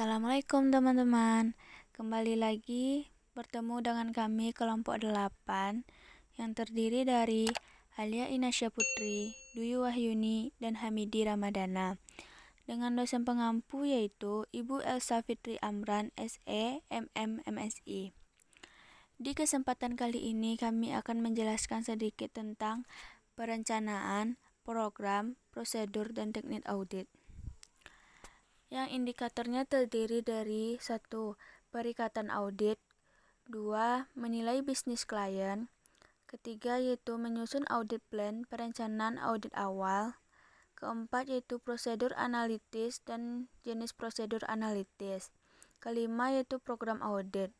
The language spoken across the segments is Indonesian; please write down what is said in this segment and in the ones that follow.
Assalamualaikum teman-teman. Kembali lagi bertemu dengan kami kelompok 8 yang terdiri dari Alia Inasya Putri, Dwi Wahyuni, dan Hamidi Ramadana. Dengan dosen pengampu yaitu Ibu Elsa Fitri Amran, SE, MM, MSI. Di kesempatan kali ini kami akan menjelaskan sedikit tentang perencanaan, program, prosedur, dan teknik audit. Yang indikatornya terdiri dari 1. Perikatan audit, 2. Menilai bisnis klien, ketiga yaitu menyusun audit plan, perencanaan audit awal, keempat yaitu prosedur analitis dan jenis prosedur analitis, kelima yaitu program audit,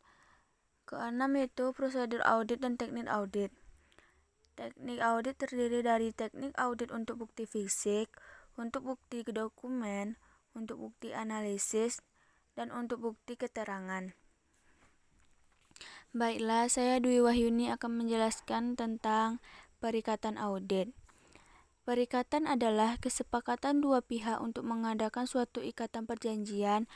keenam yaitu prosedur audit dan teknik audit. Teknik audit terdiri dari teknik audit untuk bukti fisik, untuk bukti dokumen, untuk bukti analisis, dan untuk bukti keterangan. Baiklah, saya Dwi Wahyuni akan menjelaskan tentang perikatan audit. Perikatan adalah kesepakatan dua pihak untuk mengadakan suatu ikatan perjanjian.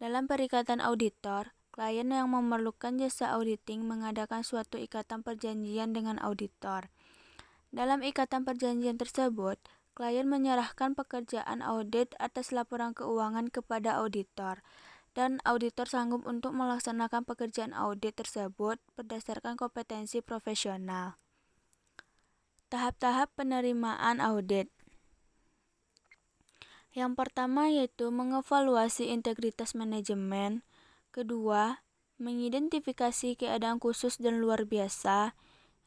Dalam perikatan auditor, klien yang memerlukan jasa auditing mengadakan suatu ikatan perjanjian dengan auditor. Dalam ikatan perjanjian tersebut, klien menyerahkan pekerjaan audit atas laporan keuangan kepada auditor, dan auditor sanggup untuk melaksanakan pekerjaan audit tersebut berdasarkan kompetensi profesional. Tahap-tahap penerimaan audit. Yang pertama yaitu mengevaluasi integritas manajemen, kedua, mengidentifikasi keadaan khusus dan luar biasa,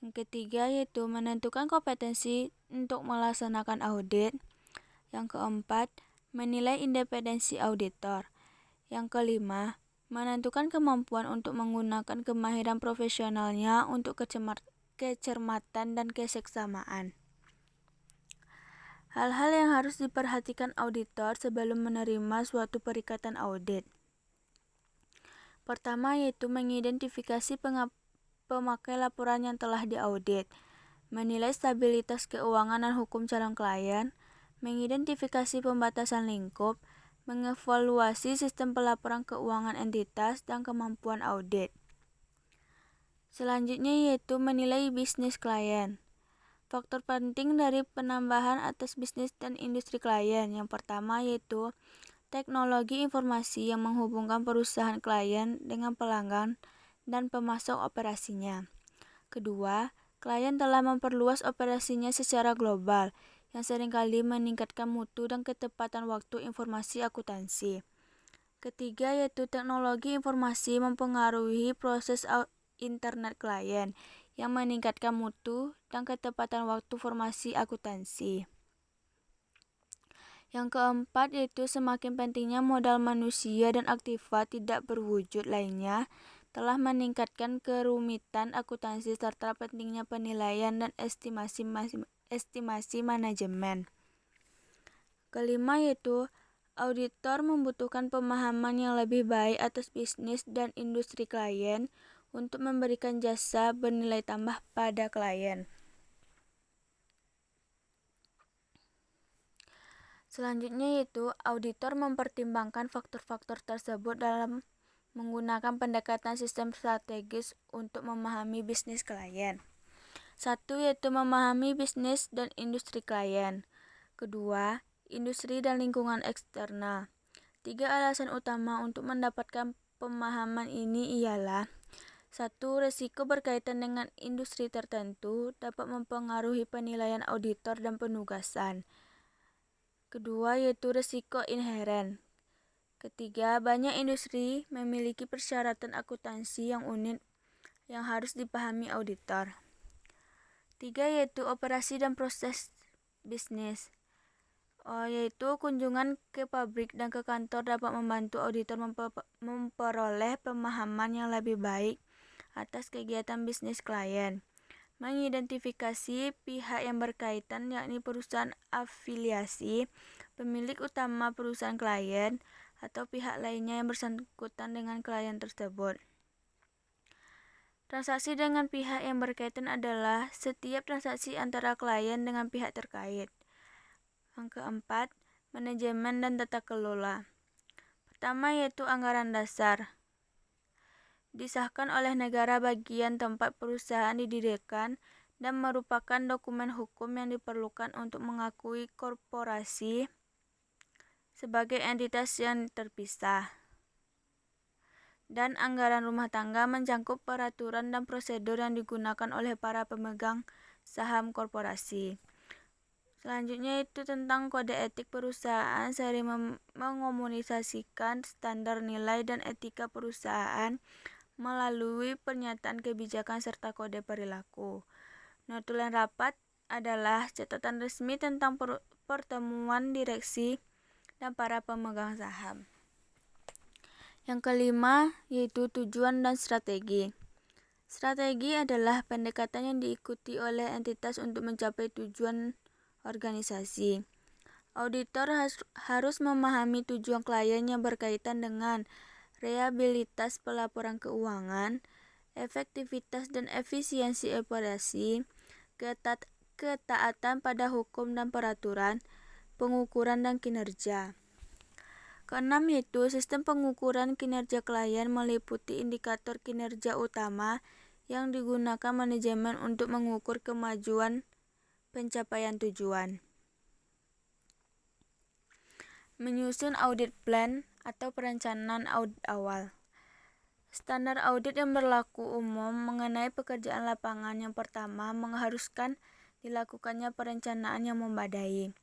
yang ketiga yaitu menentukan kompetensi untuk melaksanakan audit. Yang keempat, menilai independensi auditor. Yang kelima, menentukan kemampuan untuk menggunakan kemahiran profesionalnya untuk kecermatan dan keseksamaan. Hal-hal yang harus diperhatikan auditor sebelum menerima suatu perikatan audit. Pertama yaitu mengidentifikasi pemakai laporan yang telah diaudit, menilai stabilitas keuangan dan hukum calon klien, mengidentifikasi pembatasan lingkup, mengevaluasi sistem pelaporan keuangan entitas dan kemampuan audit. Selanjutnya yaitu menilai bisnis klien. Faktor penting dari penambahan atas bisnis dan industri klien. Yang pertama yaitu teknologi informasi yang menghubungkan perusahaan klien dengan pelanggan dan pemasok operasinya. Kedua, klien telah memperluas operasinya secara global, yang seringkali meningkatkan mutu dan ketepatan waktu informasi akuntansi. Ketiga yaitu teknologi informasi mempengaruhi proses internet klien, yang meningkatkan mutu dan ketepatan waktu formasi akuntansi. Yang keempat yaitu semakin pentingnya modal manusia dan aktiva tidak berwujud lainnya telah meningkatkan kerumitan akuntansi serta pentingnya penilaian dan estimasi manajemen. Kelima yaitu auditor membutuhkan pemahaman yang lebih baik atas bisnis dan industri klien untuk memberikan jasa bernilai tambah pada klien. Selanjutnya yaitu auditor mempertimbangkan faktor-faktor tersebut dalam menggunakan pendekatan sistem strategis untuk memahami bisnis klien. 1 yaitu memahami bisnis dan industri klien. Kedua, industri dan lingkungan eksternal. 3 alasan utama untuk mendapatkan pemahaman ini ialah 1. Risiko berkaitan dengan industri tertentu dapat mempengaruhi penilaian auditor dan penugasan. Kedua yaitu risiko inheren. Ketiga, banyak industri memiliki persyaratan akuntansi yang unik yang harus dipahami auditor. 3 yaitu operasi dan proses bisnis. Yaitu kunjungan ke pabrik dan ke kantor dapat membantu auditor memperoleh pemahaman yang lebih baik atas kegiatan bisnis klien. Mengidentifikasi pihak yang berkaitan yakni perusahaan afiliasi, pemilik utama perusahaan klien, atau pihak lainnya yang bersangkutan dengan klien tersebut. Transaksi dengan pihak yang berkaitan adalah setiap transaksi antara klien dengan pihak terkait. Yang keempat, manajemen dan tata kelola. Pertama yaitu anggaran dasar. Disahkan oleh negara bagian tempat perusahaan didirikan dan merupakan dokumen hukum yang diperlukan untuk mengakui korporasi sebagai entitas yang terpisah. Dan anggaran rumah tangga mencakup peraturan dan prosedur yang digunakan oleh para pemegang saham korporasi. Selanjutnya itu tentang kode etik perusahaan, sering mengomunikasikan standar nilai dan etika perusahaan melalui pernyataan kebijakan serta kode perilaku. Notulen rapat adalah catatan resmi tentang pertemuan direksi dan para pemegang saham. Yang kelima yaitu tujuan dan strategi. Strategi adalah pendekatan yang diikuti oleh entitas untuk mencapai tujuan organisasi. Auditor harus memahami tujuan klien yang berkaitan dengan reliabilitas pelaporan keuangan, efektivitas dan efisiensi operasi, ketaatan pada hukum dan peraturan, pengukuran dan kinerja. Keenam yaitu sistem pengukuran kinerja klien meliputi indikator kinerja utama yang digunakan manajemen untuk mengukur kemajuan pencapaian tujuan. Menyusun audit plan atau perencanaan audit awal. Standar audit yang berlaku umum mengenai pekerjaan lapangan yang pertama mengharuskan dilakukannya perencanaan yang memadai.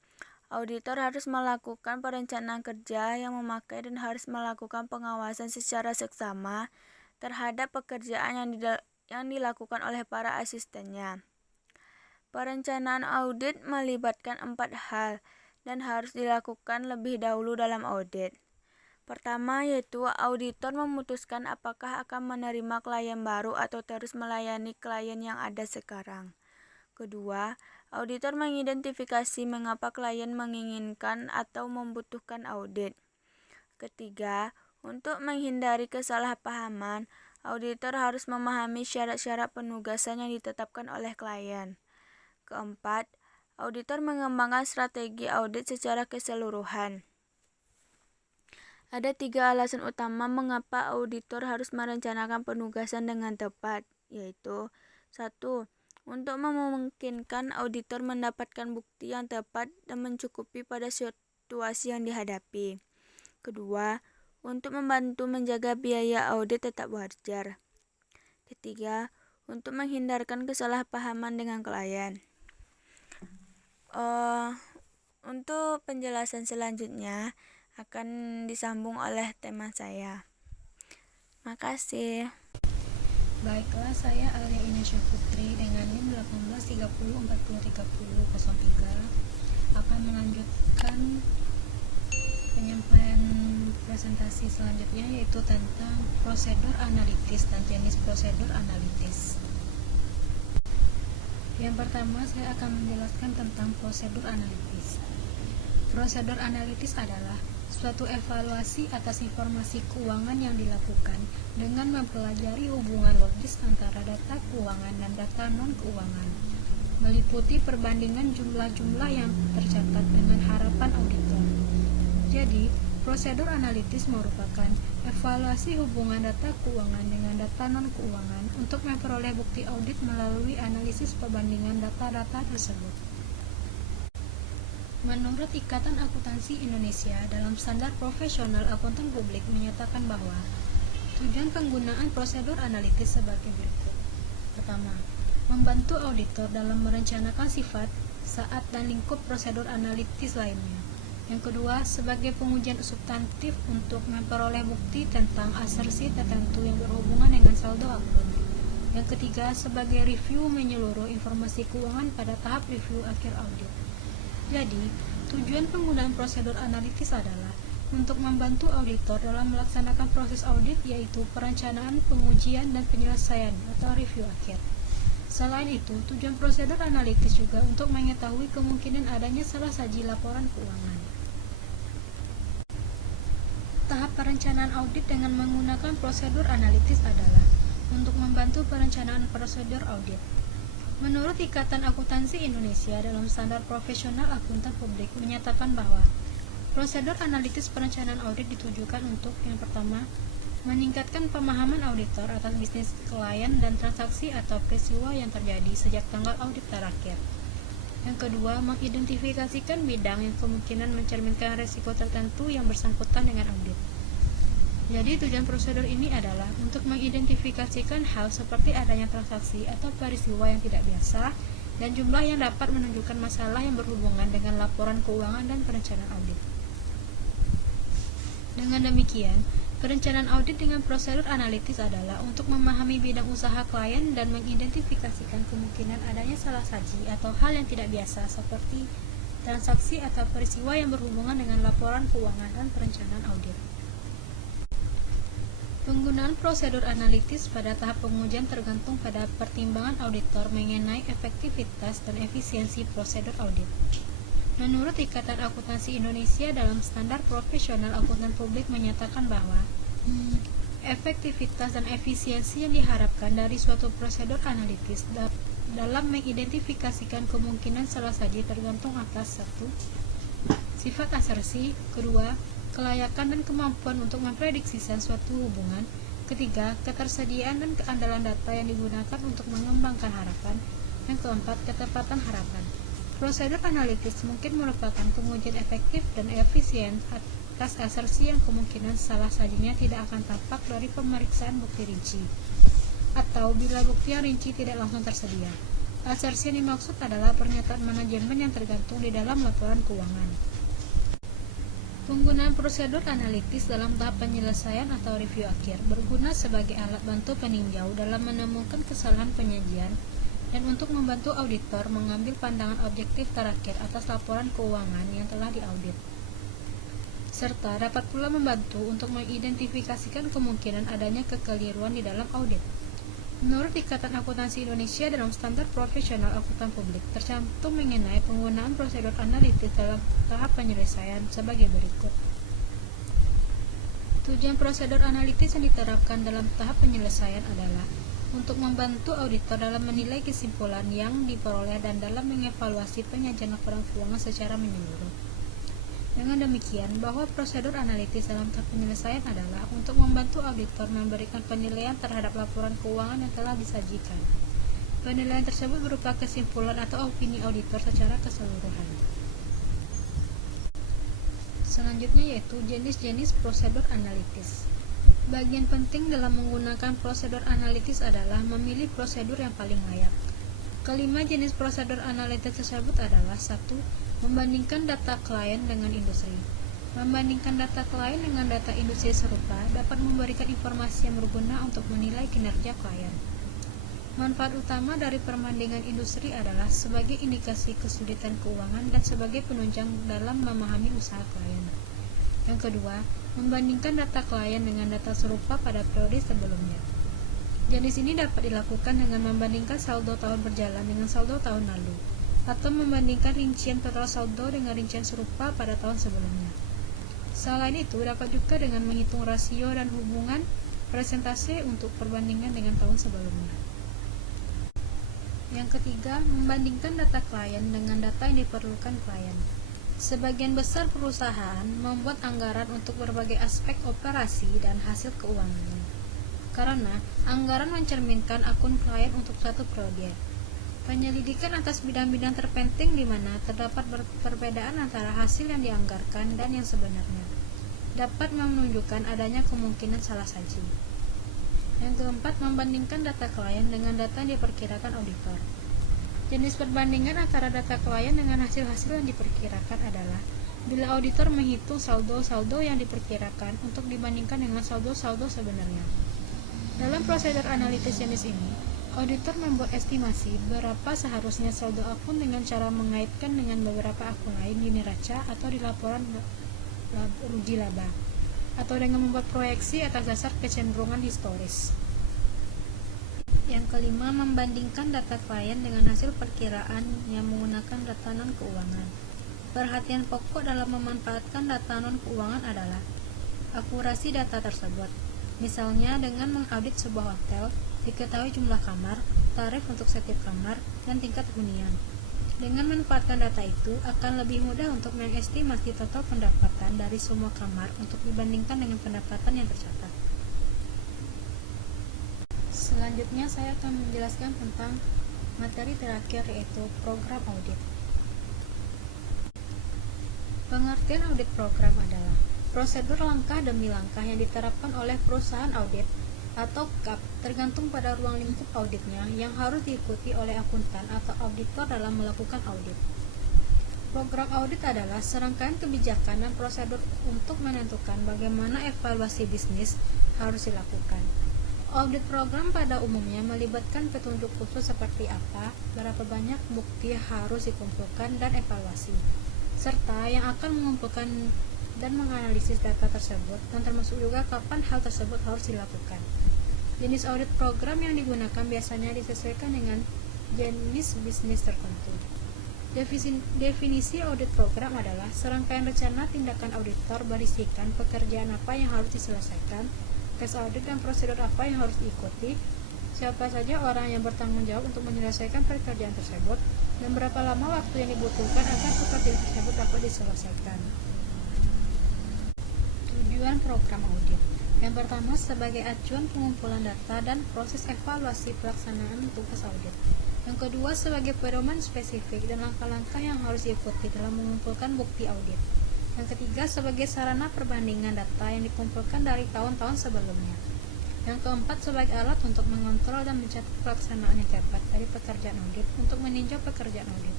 Auditor harus melakukan perencanaan kerja yang memakai dan harus melakukan pengawasan secara seksama terhadap pekerjaan yang dilakukan oleh para asistennya. Perencanaan audit melibatkan 4 hal dan harus dilakukan lebih dahulu dalam audit. Pertama yaitu auditor memutuskan apakah akan menerima klien baru atau terus melayani klien yang ada sekarang. Kedua, auditor mengidentifikasi mengapa klien menginginkan atau membutuhkan audit. Ketiga, untuk menghindari kesalahpahaman, auditor harus memahami syarat-syarat penugasan yang ditetapkan oleh klien. Keempat, auditor mengembangkan strategi audit secara keseluruhan. Ada 3 alasan utama mengapa auditor harus merencanakan penugasan dengan tepat, yaitu 1. Untuk memungkinkan auditor mendapatkan bukti yang tepat dan mencukupi pada situasi yang dihadapi. Kedua, untuk membantu menjaga biaya audit tetap wajar. Ketiga, untuk menghindarkan kesalahpahaman dengan klien. Untuk penjelasan selanjutnya akan disambung oleh teman saya. Makasih. Baiklah, saya Alia Inesha Putri dengan NIM 1830403003 akan melanjutkan penyampaian presentasi selanjutnya, yaitu tentang prosedur analitis dan jenis prosedur analitis. Yang pertama, saya akan menjelaskan tentang prosedur analitis. Prosedur analitis adalah suatu evaluasi atas informasi keuangan yang dilakukan dengan mempelajari hubungan logis antara data keuangan dan data non-keuangan, meliputi perbandingan jumlah-jumlah yang tercatat dengan harapan auditor. Jadi, prosedur analitis merupakan evaluasi hubungan data keuangan dengan data non-keuangan untuk memperoleh bukti audit melalui analisis perbandingan data-data tersebut. Menurut Ikatan Akuntansi Indonesia, dalam standar profesional akuntan publik menyatakan bahwa tujuan penggunaan prosedur analitis sebagai berikut. Pertama, membantu auditor dalam merencanakan sifat, saat, dan lingkup prosedur analitis lainnya. Yang kedua, sebagai pengujian substantif untuk memperoleh bukti tentang asersi tertentu yang berhubungan dengan saldo akun. Yang ketiga, sebagai review menyeluruh informasi keuangan pada tahap review akhir audit. Jadi, tujuan penggunaan prosedur analitis adalah untuk membantu auditor dalam melaksanakan proses audit, yaitu perencanaan, pengujian, dan penyelesaian atau review akhir. Selain itu, tujuan prosedur analitis juga untuk mengetahui kemungkinan adanya salah saji laporan keuangan. Tahap perencanaan audit dengan menggunakan prosedur analitis adalah untuk membantu perencanaan prosedur audit. Menurut Ikatan Akuntansi Indonesia dalam standar profesional akuntan publik menyatakan bahwa Prosedur analitis perencanaan audit ditujukan untuk yang pertama, meningkatkan pemahaman auditor atas bisnis klien dan transaksi atau peristiwa yang terjadi sejak tanggal audit terakhir. Yang kedua, mengidentifikasikan bidang yang kemungkinan mencerminkan risiko tertentu yang bersangkutan dengan audit. Jadi tujuan prosedur ini adalah untuk mengidentifikasikan hal seperti adanya transaksi atau peristiwa yang tidak biasa dan jumlah yang dapat menunjukkan masalah yang berhubungan dengan laporan keuangan dan perencanaan audit. Dengan demikian, perencanaan audit dengan prosedur analitis adalah untuk memahami bidang usaha klien dan mengidentifikasikan kemungkinan adanya salah saji atau hal yang tidak biasa seperti transaksi atau peristiwa yang berhubungan dengan laporan keuangan dan perencanaan audit. Penggunaan prosedur analitis pada tahap pengujian tergantung pada pertimbangan auditor mengenai efektivitas dan efisiensi prosedur audit. Menurut Ikatan Akuntansi Indonesia dalam Standar Profesional Akuntan Publik menyatakan bahwa efektivitas dan efisiensi yang diharapkan dari suatu prosedur analitis dalam mengidentifikasikan kemungkinan salah saji tergantung atas satu, sifat asersi, kedua, kelayakan dan kemampuan untuk memprediksi suatu hubungan, ketiga, ketersediaan dan keandalan data yang digunakan untuk mengembangkan harapan, yang keempat, ketepatan harapan. Prosedur analitis mungkin merupakan pengujian efektif dan efisien atas asersi yang kemungkinan salah sajinya tidak akan tampak dari pemeriksaan bukti rinci, atau bila bukti yang rinci tidak langsung tersedia. Asersi yang dimaksud adalah pernyataan manajemen yang tergantung di dalam laporan keuangan. Penggunaan prosedur analitis dalam tahap penyelesaian atau review akhir berguna sebagai alat bantu peninjau dalam menemukan kesalahan penyajian dan untuk membantu auditor mengambil pandangan objektif terakhir atas laporan keuangan yang telah diaudit, serta dapat pula membantu untuk mengidentifikasikan kemungkinan adanya kekeliruan di dalam audit. Menurut Ikatan Akuntansi Indonesia dalam Standar Profesional Akuntan Publik, tercantum mengenai penggunaan prosedur analitis dalam tahap penyelesaian sebagai berikut. Tujuan prosedur analitis yang diterapkan dalam tahap penyelesaian adalah untuk membantu auditor dalam menilai kesimpulan yang diperoleh dan dalam mengevaluasi penyajian laporan keuangan secara menyeluruh. Dengan demikian, bahwa prosedur analitis dalam tahap penyelesaian adalah untuk membantu auditor memberikan penilaian terhadap laporan keuangan yang telah disajikan. Penilaian tersebut berupa kesimpulan atau opini auditor secara keseluruhan. Selanjutnya yaitu jenis-jenis prosedur analitis. Bagian penting dalam menggunakan prosedur analitis adalah memilih prosedur yang paling layak. Kelima jenis prosedur analitis tersebut adalah 1. Membandingkan data klien dengan industri. Membandingkan data klien dengan data industri serupa dapat memberikan informasi yang berguna untuk menilai kinerja klien. Manfaat utama dari perbandingan industri adalah sebagai indikasi kesulitan keuangan dan sebagai penunjang dalam memahami usaha klien. Yang kedua, membandingkan data klien dengan data serupa pada periode sebelumnya. Jenis ini dapat dilakukan dengan membandingkan saldo tahun berjalan dengan saldo tahun lalu, atau membandingkan rincian total saldo dengan rincian serupa pada tahun sebelumnya. Selain itu, dapat juga dengan menghitung rasio dan hubungan persentase untuk perbandingan dengan tahun sebelumnya. Yang ketiga, membandingkan data klien dengan data yang diperlukan klien. Sebagian besar perusahaan membuat anggaran untuk berbagai aspek operasi dan hasil keuangannya, karena anggaran mencerminkan akun klien untuk satu periode. Penyelidikan atas bidang-bidang terpenting di mana terdapat perbedaan antara hasil yang dianggarkan dan yang sebenarnya dapat menunjukkan adanya kemungkinan salah saji. Yang keempat, membandingkan data klien dengan data yang diperkirakan auditor. Jenis perbandingan antara data klien dengan hasil-hasil yang diperkirakan adalah bila auditor menghitung saldo-saldo yang diperkirakan untuk dibandingkan dengan saldo-saldo sebenarnya. Dalam prosedur analitis jenis ini, auditor membuat estimasi berapa seharusnya saldo akun dengan cara mengaitkan dengan beberapa akun lain di neraca atau di laporan rugi laba, atau dengan membuat proyeksi atas dasar kecenderungan historis. Yang kelima, membandingkan data klien dengan hasil perkiraan yang menggunakan data non-keuangan. Perhatian pokok dalam memanfaatkan data non-keuangan adalah akurasi data tersebut. Misalnya dengan mengaudit sebuah hotel, diketahui jumlah kamar, tarif untuk setiap kamar, dan tingkat hunian. Dengan memanfaatkan data itu, akan lebih mudah untuk mengestimasi total pendapatan dari semua kamar untuk dibandingkan dengan pendapatan yang tercatat. Selanjutnya, saya akan menjelaskan tentang materi terakhir, yaitu program audit. Pengertian audit program adalah prosedur langkah demi langkah yang diterapkan oleh perusahaan audit atau KAP tergantung pada ruang lingkup auditnya yang harus diikuti oleh akuntan atau auditor dalam melakukan audit. Program audit adalah serangkaian kebijakan dan prosedur untuk menentukan bagaimana evaluasi bisnis harus dilakukan. Audit program pada umumnya melibatkan petunjuk khusus seperti apa, berapa banyak bukti harus dikumpulkan dan evaluasi, serta yang akan mengumpulkan dan menganalisis data tersebut, dan termasuk juga kapan hal tersebut harus dilakukan. Jenis audit program yang digunakan biasanya disesuaikan dengan jenis bisnis tertentu. Definisi audit program adalah serangkaian rencana tindakan auditor berisikan pekerjaan apa yang harus diselesaikan, tes audit dan prosedur apa yang harus diikuti, siapa saja orang yang bertanggung jawab untuk menyelesaikan pekerjaan tersebut, dan berapa lama waktu yang dibutuhkan agar pekerjaan tersebut dapat diselesaikan. Tujuan program audit. Yang pertama, sebagai acuan pengumpulan data dan proses evaluasi pelaksanaan tugas audit. Yang kedua, sebagai pedoman spesifik dan langkah-langkah yang harus diikuti dalam mengumpulkan bukti audit. Yang ketiga, sebagai sarana perbandingan data yang dikumpulkan dari tahun-tahun sebelumnya. Yang keempat, sebagai alat untuk mengontrol dan mencatat pelaksanaan yang tepat dari pekerjaan audit untuk meninjau pekerjaan audit.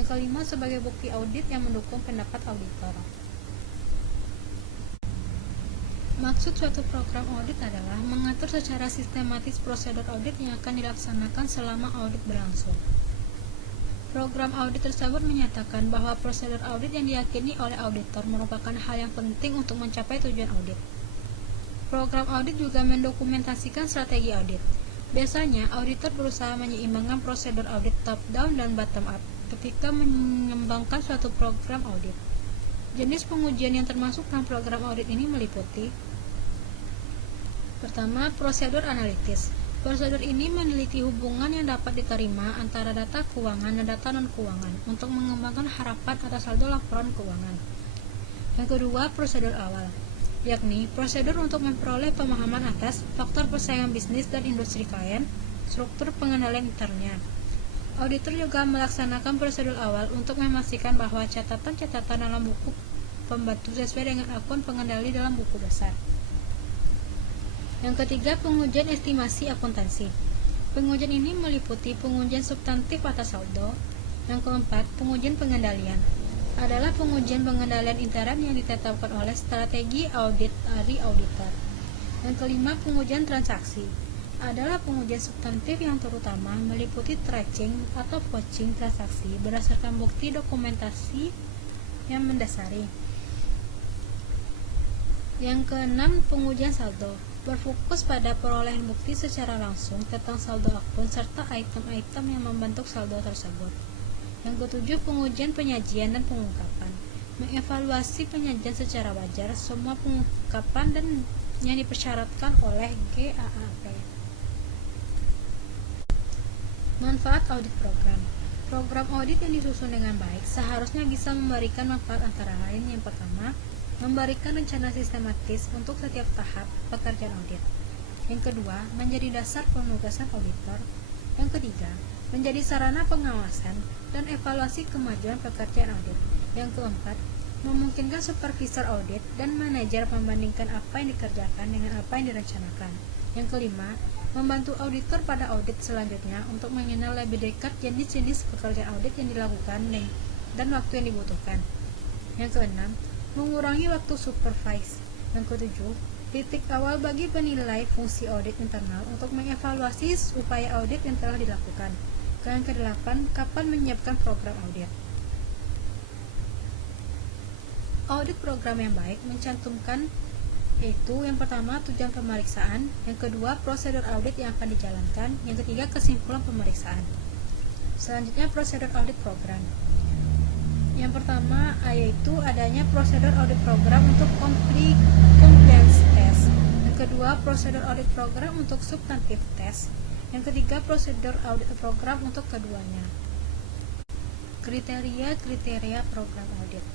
Yang kelima, sebagai bukti audit yang mendukung pendapat auditor. Maksud suatu program audit adalah mengatur secara sistematis prosedur audit yang akan dilaksanakan selama audit berlangsung. Program audit tersebut menyatakan bahwa prosedur audit yang diyakini oleh auditor merupakan hal yang penting untuk mencapai tujuan audit. Program audit juga mendokumentasikan strategi audit. Biasanya, auditor berusaha menyeimbangkan prosedur audit top-down dan bottom-up ketika mengembangkan suatu program audit. Jenis pengujian yang termasuk dalam program audit ini meliputi: pertama, prosedur analitis. Prosedur ini meneliti hubungan yang dapat diterima antara data keuangan dan data non-keuangan untuk mengembangkan harapan atas saldo laporan keuangan. Yang kedua, prosedur awal, yakni prosedur untuk memperoleh pemahaman atas faktor persaingan bisnis dan industri klien, struktur pengendalian internnya. Auditor juga melaksanakan prosedur awal untuk memastikan bahwa catatan-catatan dalam buku pembantu sesuai dengan akun pengendali dalam buku besar. Yang ketiga, pengujian estimasi akuntansi. Pengujian ini meliputi pengujian substantif atas saldo. Yang keempat, pengujian pengendalian. Adalah pengujian pengendalian intern yang ditetapkan oleh strategi audit dari auditor. Yang kelima, pengujian transaksi. Adalah pengujian substantif yang terutama meliputi tracing atau vouching transaksi berdasarkan bukti dokumentasi yang mendasari. Yang keenam, pengujian saldo. Berfokus pada perolehan bukti secara langsung tentang saldo akun serta item-item yang membentuk saldo tersebut. Yang ketujuh, pengujian penyajian dan pengungkapan. Mengevaluasi penyajian secara wajar semua pengungkapan dan yang dipersyaratkan oleh GAAP. Manfaat audit program. Program audit yang disusun dengan baik seharusnya bisa memberikan manfaat antara lain: yang pertama, memberikan rencana sistematis untuk setiap tahap pekerjaan audit. Yang kedua, menjadi dasar penugasan auditor. Yang ketiga, menjadi sarana pengawasan dan evaluasi kemajuan pekerjaan audit. Yang keempat, memungkinkan supervisor audit dan manajer membandingkan apa yang dikerjakan dengan apa yang direncanakan. Yang kelima, membantu auditor pada audit selanjutnya untuk mengenal lebih dekat jenis-jenis pekerjaan audit yang dilakukan dan waktu yang dibutuhkan. Yang keenam, mengurangi waktu supervise. Yang ketujuh, titik awal bagi penilai fungsi audit internal untuk mengevaluasi upaya audit yang telah dilakukan. Yang kedelapan, kapan menyiapkan program audit. Audit program yang baik mencantumkan yaitu: yang pertama, tujuan pemeriksaan, yang kedua, prosedur audit yang akan dijalankan, yang ketiga, kesimpulan pemeriksaan. Selanjutnya, prosedur audit program. Yang pertama, yaitu adanya prosedur audit program untuk compliance test. Yang kedua, prosedur audit program untuk substantif test. Yang ketiga, prosedur audit program untuk keduanya. Kriteria-kriteria program audit.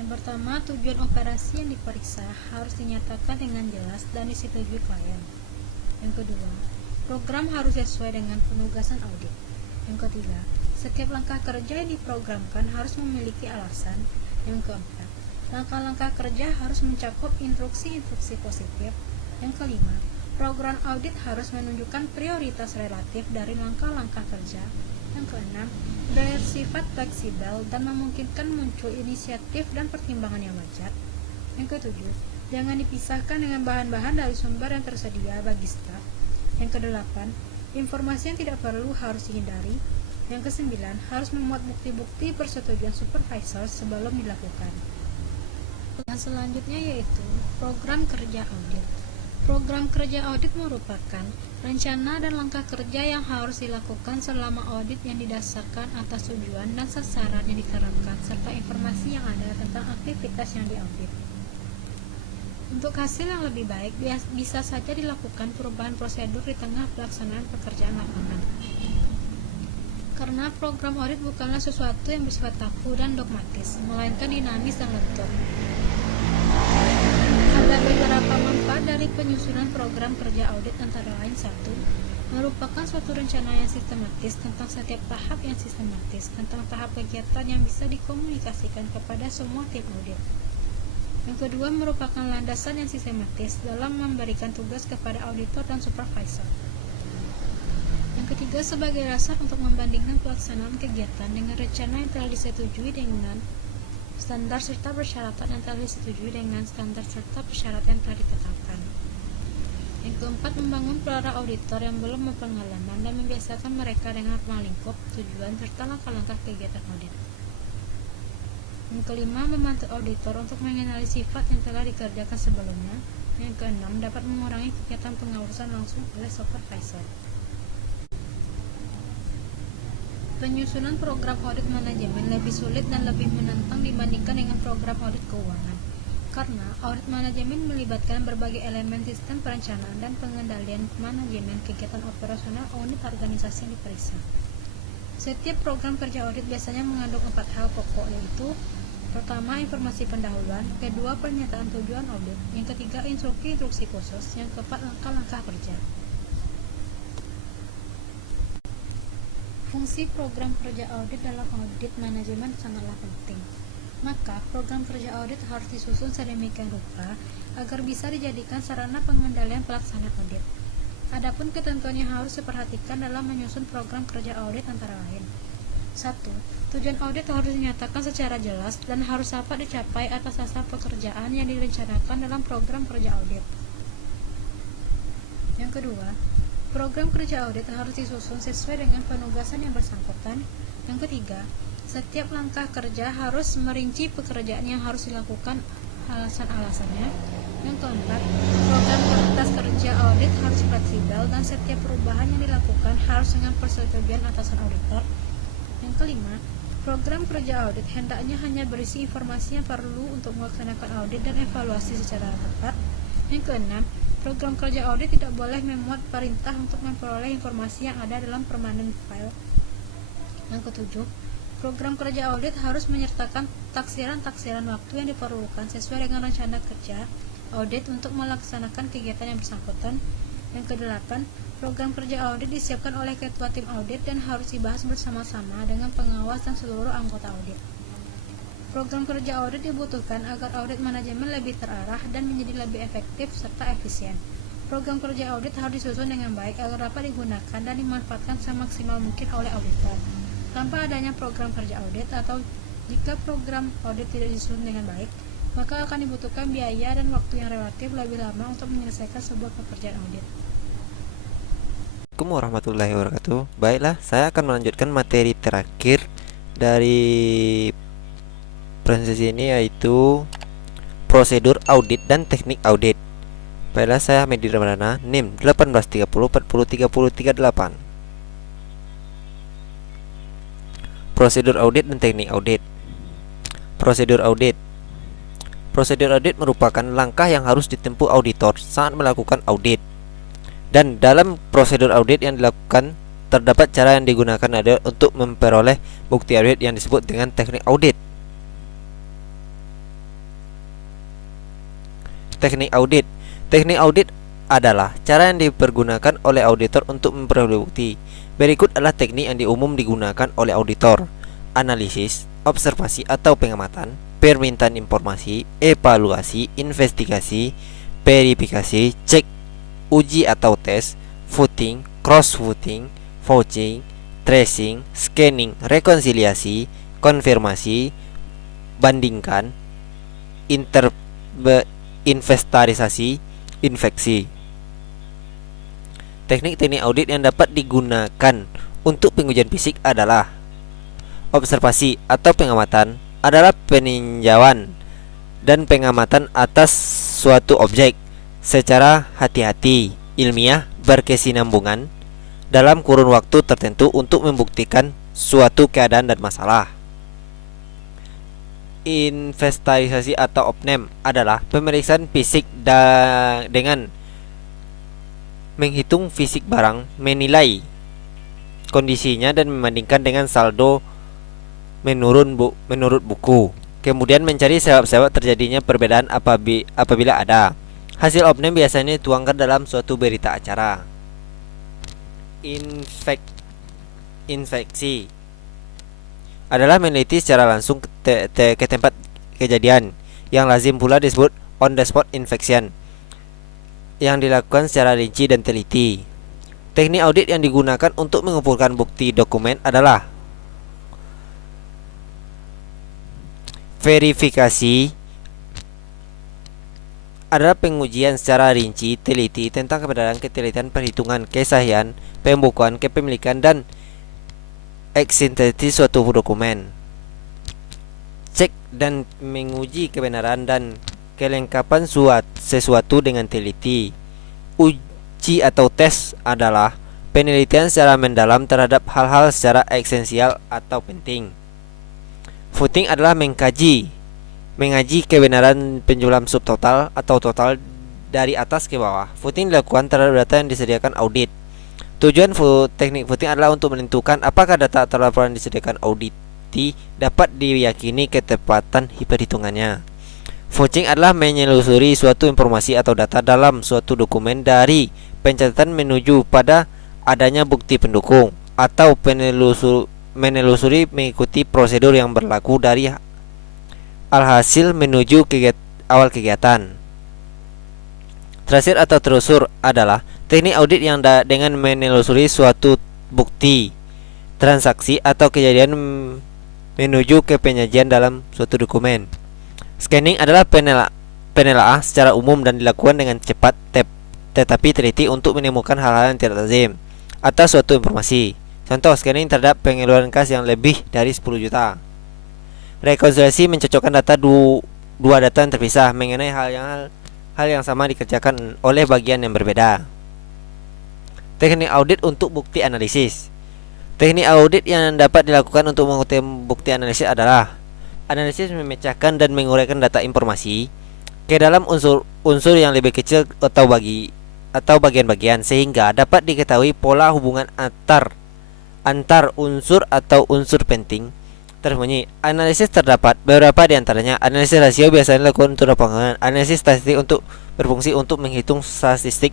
Yang pertama, tujuan operasi yang diperiksa harus dinyatakan dengan jelas dan disetujui klien. Yang kedua, program harus sesuai dengan penugasan audit. Yang ketiga, setiap langkah kerja yang diprogramkan harus memiliki alasan. Yang keempat, langkah-langkah kerja harus mencakup instruksi-instruksi positif. Yang kelima, program audit harus menunjukkan prioritas relatif dari langkah-langkah kerja. Yang keenam, bersifat fleksibel dan memungkinkan muncul inisiatif dan pertimbangan yang wajar. Yang ketujuh, jangan dipisahkan dengan bahan-bahan dari sumber yang tersedia bagi staf. Yang kedelapan, informasi yang tidak perlu harus dihindari. Yang kesembilan, harus memuat bukti-bukti persetujuan supervisor sebelum dilakukan. Yang selanjutnya yaitu program kerja audit. Program kerja audit merupakan rencana dan langkah kerja yang harus dilakukan selama audit yang didasarkan atas tujuan dan sasaran yang diterapkan serta informasi yang ada tentang aktivitas yang diaudit. Untuk hasil yang lebih baik, bisa saja dilakukan perubahan prosedur di tengah pelaksanaan pekerjaan lapangan. Karena program audit bukanlah sesuatu yang bersifat kaku dan dogmatis, melainkan dinamis dan lentur. Ada beberapa manfaat dari penyusunan program kerja audit, antara lain: 1. Merupakan suatu rencana yang sistematis tentang setiap tahap yang sistematis, tentang tahap kegiatan yang bisa dikomunikasikan kepada semua tim audit. Yang kedua, merupakan landasan yang sistematis dalam memberikan tugas kepada auditor dan supervisor. Yang ketiga, sebagai dasar untuk membandingkan pelaksanaan kegiatan dengan rencana yang telah disetujui dengan standar serta persyaratan yang telah disetujui dengan standar serta persyaratan yang telah ditetapkan. Yang keempat, membangun para auditor yang belum berpengalaman dan membiasakan mereka dengan lingkup tujuan serta langkah-langkah kegiatan audit. Yang kelima, membantu auditor untuk mengenali sifat yang telah dikerjakan sebelumnya. Yang keenam, dapat mengurangi kegiatan pengawasan langsung oleh supervisor. Penyusunan program audit manajemen lebih sulit dan lebih menantang dibandingkan dengan program audit keuangan. Karena audit manajemen melibatkan berbagai elemen sistem perencanaan dan pengendalian manajemen kegiatan operasional unit organisasi yang diperiksa. Setiap program kerja audit biasanya mengandung 4 hal pokok, yaitu: pertama, informasi pendahuluan; kedua, pernyataan tujuan audit; yang ketiga, instruksi khusus; yang keempat, langkah-langkah kerja. Fungsi program kerja audit dalam audit manajemen sangatlah penting. Maka, program kerja audit harus disusun sedemikian rupa agar bisa dijadikan sarana pengendalian pelaksanaan audit. Adapun ketentuan yang harus diperhatikan dalam menyusun program kerja audit antara lain: 1. Tujuan audit harus dinyatakan secara jelas dan harus dapat dicapai atas dasar pekerjaan yang direncanakan dalam program kerja audit. Yang kedua, program kerja audit harus disusun sesuai dengan penugasan yang bersangkutan. Yang ketiga, setiap langkah kerja harus merinci pekerjaan yang harus dilakukan, alasan-alasannya. Yang keempat, program kualitas kerja audit harus fleksibel dan setiap perubahan yang dilakukan harus dengan persetujuan atasan auditor. Yang kelima, program kerja audit hendaknya hanya berisi informasi yang perlu untuk melaksanakan audit dan evaluasi secara tepat. Yang keenam, program kerja audit tidak boleh memuat perintah untuk memperoleh informasi yang ada dalam permanent file. Yang ketujuh, program kerja audit harus menyertakan taksiran-taksiran waktu yang diperlukan sesuai dengan rencana kerja audit untuk melaksanakan kegiatan yang bersangkutan. Yang kedelapan, program kerja audit disiapkan oleh ketua tim audit dan harus dibahas bersama-sama dengan pengawas dan seluruh anggota audit. Program kerja audit dibutuhkan agar audit manajemen lebih terarah dan menjadi lebih efektif serta efisien. Program kerja audit harus disusun dengan baik agar dapat digunakan dan dimanfaatkan semaksimal mungkin oleh auditor. Tanpa adanya program kerja audit, atau jika program audit tidak disusun dengan baik, maka akan dibutuhkan biaya dan waktu yang relatif lebih lama untuk menyelesaikan sebuah pekerjaan audit. Assalamualaikum warahmatullahi wabarakatuh. Baiklah, saya akan melanjutkan materi terakhir dari presentasi ini, yaitu prosedur audit dan teknik audit. Baiklah, saya Medi Ramadana, NIM 1830403038. Prosedur audit dan teknik audit. Prosedur audit. Prosedur audit merupakan langkah yang harus ditempuh auditor saat melakukan audit. Dan dalam prosedur audit yang dilakukan terdapat cara yang digunakan auditor untuk memperoleh bukti audit yang disebut dengan teknik audit. Teknik audit. Teknik audit adalah cara yang dipergunakan oleh auditor untuk memperoleh bukti. Berikut adalah teknik yang umum digunakan oleh auditor: analisis, observasi atau pengamatan, permintaan informasi, evaluasi, investigasi, verifikasi, cek, uji atau tes, voting, cross voting, vouching, tracing, scanning, rekonsiliasi, konfirmasi, bandingkan, inventarisasi, infeksi. Teknik-teknik audit yang dapat digunakan untuk pengujian fisik adalah: observasi atau pengamatan adalah peninjauan dan pengamatan atas suatu objek secara hati-hati, ilmiah, berkesinambungan dalam kurun waktu tertentu untuk membuktikan suatu keadaan dan masalah. Inventarisasi atau OPNAM adalah pemeriksaan fisik dengan menghitung fisik barang, menilai kondisinya dan membandingkan dengan saldo menurut buku. Kemudian mencari sebab-sebab terjadinya perbedaan apabila ada. Hasil OPNAM biasanya dituangkan dalam suatu berita acara. Infeksi adalah meneliti secara langsung ke tempat kejadian, yang lazim pula disebut on the spot inspection, yang dilakukan secara rinci dan teliti. Teknik audit yang digunakan untuk mengumpulkan bukti dokumen adalah: verifikasi adalah pengujian secara rinci teliti tentang kebenaran, ketelitian, perhitungan, kesahihan, pembukuan, kepemilikan, dan eksistensi suatu dokumen. Cek dan menguji kebenaran dan kelengkapan sesuatu dengan teliti. Uji atau tes adalah penelitian secara mendalam terhadap hal-hal secara esensial atau penting. Voting adalah mengaji kebenaran penjualan subtotal atau total dari atas ke bawah. Voting dilakukan terhadap data yang disediakan audit. Tujuan teknik voting adalah untuk menentukan apakah data atau laporan yang disediakan auditi dapat diyakini ketepatan perhitungannya. Vouching adalah menyelusuri suatu informasi atau data dalam suatu dokumen dari pencatatan menuju pada adanya bukti pendukung, atau menelusuri mengikuti prosedur yang berlaku dari alhasil menuju awal kegiatan. Tracing atau telusur adalah teknik audit yang dengan menelusuri suatu bukti, transaksi atau kejadian menuju ke penyajian dalam suatu dokumen. Scanning adalah penelaah secara umum dan dilakukan dengan cepat tetapi teliti untuk menemukan hal-hal yang tidak lazim atas suatu informasi. Contoh, scanning terhadap pengeluaran kas yang lebih dari 10 juta. Rekonsiliasi mencocokkan data dua data yang terpisah mengenai hal yang sama dikerjakan oleh bagian yang berbeda. Teknik audit untuk bukti analisis. Teknik audit yang dapat dilakukan untuk mengukur bukti analisis adalah: analisis memecahkan dan menguraikan data informasi ke dalam unsur yang lebih kecil atau bagian-bagian sehingga dapat diketahui pola hubungan antar unsur atau unsur penting tersembunyi. Analisis terdapat beberapa di antaranya. Analisis rasio biasanya dilakukan untuk lapangan. Analisis statistik berfungsi untuk menghitung statistik,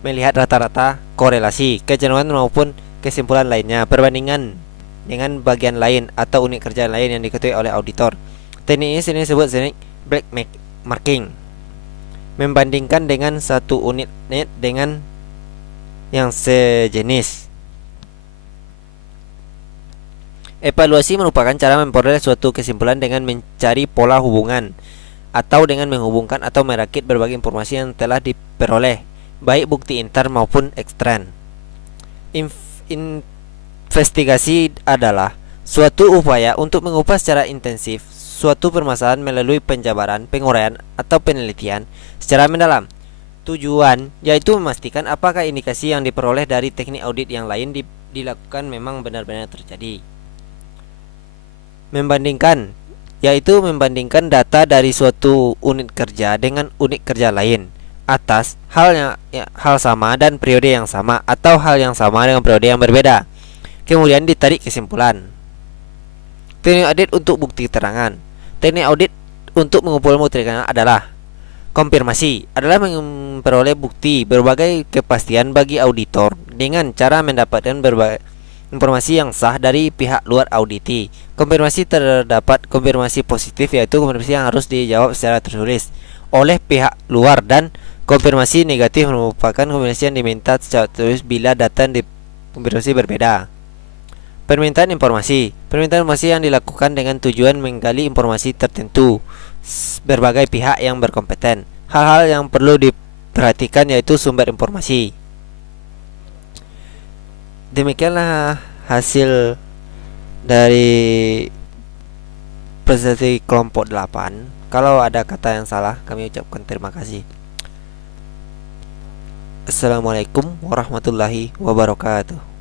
melihat rata-rata, korelasi, kecenderungan maupun kesimpulan lainnya, perbandingan dengan bagian lain atau unit kerja lain yang diketahui oleh auditor. Teknik ini sering disebut teknik black marking, membandingkan dengan satu unit dengan yang sejenis. Evaluasi merupakan cara memperoleh suatu kesimpulan dengan mencari pola hubungan atau dengan menghubungkan atau merakit berbagai informasi yang telah diperoleh, baik bukti intern maupun ekstern. Investigasi adalah suatu upaya untuk mengupas secara intensif suatu permasalahan melalui penjabaran, penguraian, atau penelitian secara mendalam. Tujuan yaitu memastikan apakah indikasi yang diperoleh dari teknik audit yang lain dilakukan memang benar-benar terjadi. Membandingkan yaitu membandingkan data dari suatu unit kerja dengan unit kerja lain atas hal sama dan periode yang sama atau hal yang sama dengan periode yang berbeda. Kemudian ditarik kesimpulan. Teknik audit untuk bukti keterangan. Teknik audit untuk mengumpulkan bukti keterangan adalah: konfirmasi adalah memperoleh bukti berbagai kepastian bagi auditor dengan cara mendapatkan berbagai informasi yang sah dari pihak luar auditi. Konfirmasi terdapat konfirmasi positif, yaitu konfirmasi yang harus dijawab secara tertulis oleh pihak luar, dan konfirmasi negatif merupakan konfirmasi yang diminta secara tertulis bila data di konfirmasi berbeda. Permintaan informasi. Permintaan informasi yang dilakukan dengan tujuan menggali informasi tertentu berbagai pihak yang berkompeten. Hal-hal yang perlu diperhatikan yaitu sumber informasi. Demikianlah hasil dari presentasi kelompok 8. Kalau ada kata yang salah, kami ucapkan terima kasih. Assalamualaikum warahmatullahi wabarakatuh.